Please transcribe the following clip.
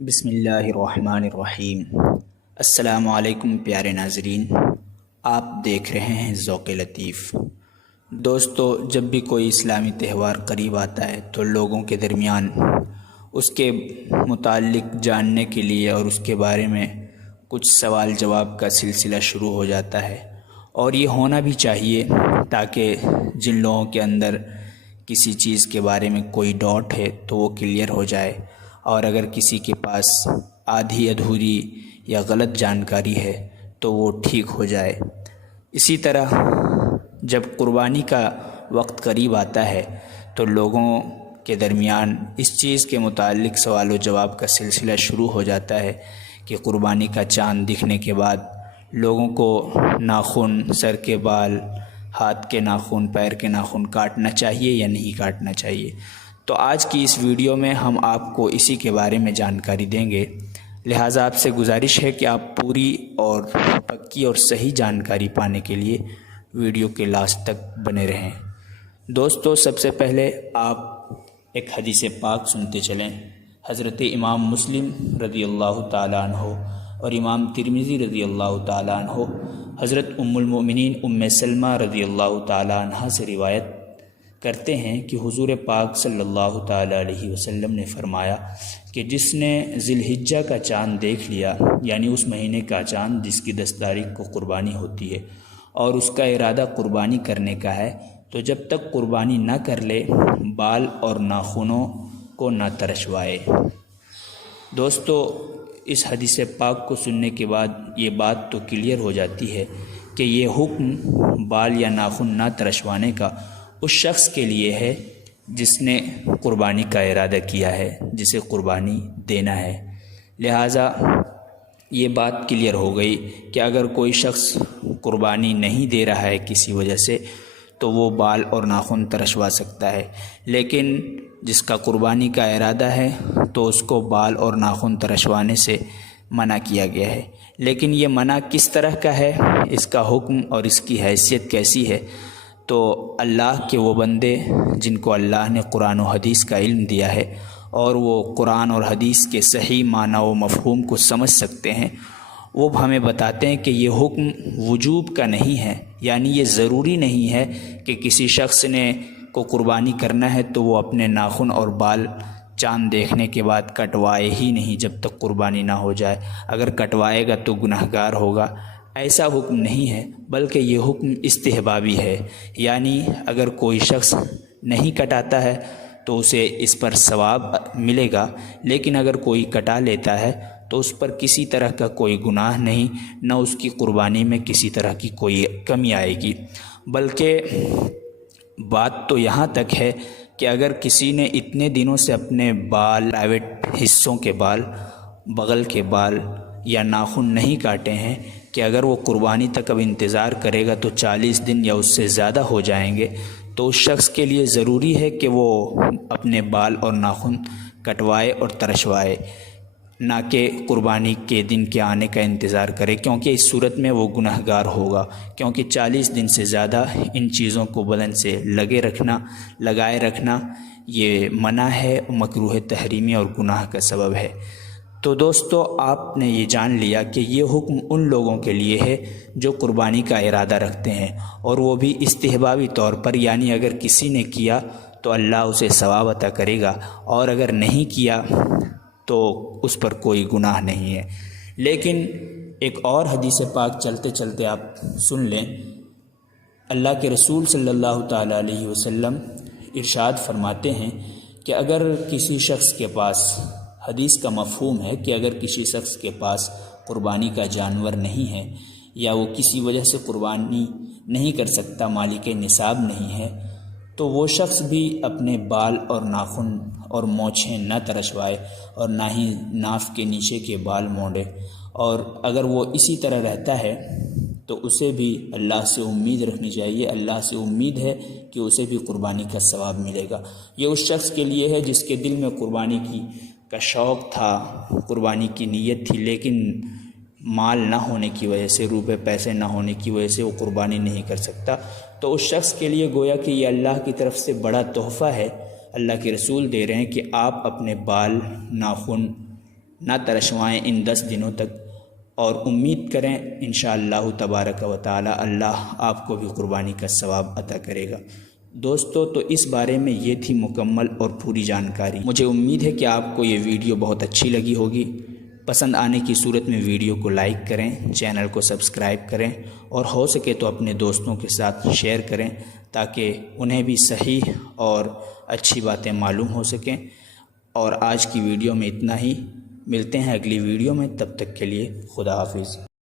بسم اللہ الرحمن الرحیم۔ السلام علیکم پیارے ناظرین، آپ دیکھ رہے ہیں ذوق لطیف۔ دوستو، جب بھی کوئی اسلامی تہوار قریب آتا ہے تو لوگوں کے درمیان اس کے متعلق جاننے کے لیے اور اس کے بارے میں کچھ سوال جواب کا سلسلہ شروع ہو جاتا ہے، اور یہ ہونا بھی چاہیے تاکہ جن لوگوں کے اندر کسی چیز کے بارے میں کوئی ڈاؤٹ ہے تو وہ کلیئر ہو جائے، اور اگر کسی کے پاس آدھی ادھوری یا غلط جانکاری ہے تو وہ ٹھیک ہو جائے۔ اسی طرح جب قربانی کا وقت قریب آتا ہے تو لوگوں کے درمیان اس چیز کے متعلق سوال و جواب کا سلسلہ شروع ہو جاتا ہے کہ قربانی کا چاند دکھنے کے بعد لوگوں کو ناخن، سر کے بال، ہاتھ کے ناخن، پیر کے ناخن کاٹنا چاہیے یا نہیں کاٹنا چاہیے۔ تو آج کی اس ویڈیو میں ہم آپ کو اسی کے بارے میں جانکاری دیں گے، لہٰذا آپ سے گزارش ہے کہ آپ پوری اور پکی اور صحیح جانکاری پانے کے لیے ویڈیو کے لاسٹ تک بنے رہیں۔ دوستو، سب سے پہلے آپ ایک حدیث پاک سنتے چلیں۔ حضرت امام مسلم رضی اللہ تعالیٰ عنہ اور امام ترمذی رضی اللہ تعالیٰ عنہ حضرت ام المؤمنین ام سلمہ رضی اللہ تعالیٰ عنہ سے روایت کرتے ہیں کہ حضور پاک صلی اللہ تعالیٰ علیہ وسلم نے فرمایا کہ جس نے ذی الحجہ کا چاند دیکھ لیا، یعنی اس مہینے کا چاند جس کی 10 تاریخ کو قربانی ہوتی ہے، اور اس کا ارادہ قربانی کرنے کا ہے، تو جب تک قربانی نہ کر لے بال اور ناخنوں کو نہ ترشوائے۔ دوستو، اس حدیث پاک کو سننے کے بعد یہ بات تو کلیئر ہو جاتی ہے کہ یہ حکم بال یا ناخن نہ ترشوانے کا اس شخص کے لیے ہے جس نے قربانی کا ارادہ کیا ہے، جسے قربانی دینا ہے۔ لہٰذا یہ بات کلیئر ہو گئی کہ اگر کوئی شخص قربانی نہیں دے رہا ہے کسی وجہ سے تو وہ بال اور ناخن ترشوا سکتا ہے، لیکن جس کا قربانی کا ارادہ ہے تو اس کو بال اور ناخن ترشوانے سے منع کیا گیا ہے۔ لیکن یہ منع کس طرح کا ہے، اس کا حکم اور اس کی حیثیت کیسی ہے، تو اللہ کے وہ بندے جن کو اللہ نے قرآن و حدیث کا علم دیا ہے اور وہ قرآن اور حدیث کے صحیح معنی و مفہوم کو سمجھ سکتے ہیں، وہ ہمیں بتاتے ہیں کہ یہ حکم وجوب کا نہیں ہے، یعنی یہ ضروری نہیں ہے کہ کسی شخص نے کو قربانی کرنا ہے تو وہ اپنے ناخن اور بال چاند دیکھنے کے بعد کٹوائے ہی نہیں جب تک قربانی نہ ہو جائے۔ اگر کٹوائے گا تو گنہگار ہوگا، ایسا حکم نہیں ہے، بلکہ یہ حکم استحبابی ہے، یعنی اگر کوئی شخص نہیں کٹاتا ہے تو اسے اس پر ثواب ملے گا، لیکن اگر کوئی کٹا لیتا ہے تو اس پر کسی طرح کا کوئی گناہ نہیں، نہ اس کی قربانی میں کسی طرح کی کوئی کمی آئے گی۔ بلکہ بات تو یہاں تک ہے کہ اگر کسی نے اتنے دنوں سے اپنے بال، پرائیویٹ حصوں کے بال، بغل کے بال یا ناخن نہیں کاٹے ہیں، کہ اگر وہ قربانی تک اب انتظار کرے گا تو 40 دن یا اس سے زیادہ ہو جائیں گے، تو اس شخص کے لیے ضروری ہے کہ وہ اپنے بال اور ناخن کٹوائے اور ترشوائے، نہ کہ قربانی کے دن کے آنے کا انتظار کرے، کیونکہ اس صورت میں وہ گنہگار ہوگا، کیونکہ 40 دن سے زیادہ ان چیزوں کو بدن سے لگائے رکھنا یہ منع ہے، مکروہ تحریمی اور گناہ کا سبب ہے۔ تو دوستو، آپ نے یہ جان لیا کہ یہ حکم ان لوگوں کے لیے ہے جو قربانی کا ارادہ رکھتے ہیں، اور وہ بھی استحبابی طور پر، یعنی اگر کسی نے کیا تو اللہ اسے ثواب عطا کرے گا، اور اگر نہیں کیا تو اس پر کوئی گناہ نہیں ہے۔ لیکن ایک اور حدیث پاک چلتے چلتے آپ سن لیں۔ اللہ کے رسول صلی اللہ تعالیٰ علیہ وسلم ارشاد فرماتے ہیں کہ اگر کسی شخص کے پاس، حدیث کا مفہوم ہے کہ اگر کسی شخص کے پاس قربانی کا جانور نہیں ہے یا وہ کسی وجہ سے قربانی نہیں کر سکتا، مالک نصاب نہیں ہے، تو وہ شخص بھی اپنے بال اور ناخن اور مونچھیں نہ ترشوائے اور نہ ہی ناف کے نیچے کے بال مونڈے، اور اگر وہ اسی طرح رہتا ہے تو اسے بھی اللہ سے امید رکھنی چاہیے، اللہ سے امید ہے کہ اسے بھی قربانی کا ثواب ملے گا۔ یہ اس شخص کے لیے ہے جس کے دل میں قربانی کا شوق تھا، قربانی کی نیت تھی، لیکن مال نہ ہونے کی وجہ سے، روپے پیسے نہ ہونے کی وجہ سے وہ قربانی نہیں کر سکتا، تو اس شخص کے لیے گویا کہ یہ اللہ کی طرف سے بڑا تحفہ ہے۔ اللہ کے رسول دے رہے ہیں کہ آپ اپنے بال، ناخن نہ ترشوائیں ان 10 دنوں تک، اور امید کریں انشاءاللہ تبارک و تعالی اللہ آپ کو بھی قربانی کا ثواب عطا کرے گا۔ دوستو تو اس بارے میں یہ تھی مکمل اور پوری جانکاری۔ مجھے امید ہے کہ آپ کو یہ ویڈیو بہت اچھی لگی ہوگی۔ پسند آنے کی صورت میں ویڈیو کو لائک کریں، چینل کو سبسکرائب کریں، اور ہو سکے تو اپنے دوستوں کے ساتھ شیئر کریں تاکہ انہیں بھی صحیح اور اچھی باتیں معلوم ہو سکیں۔ اور آج کی ویڈیو میں اتنا ہی، ملتے ہیں اگلی ویڈیو میں، تب تک کے لیے خدا حافظ۔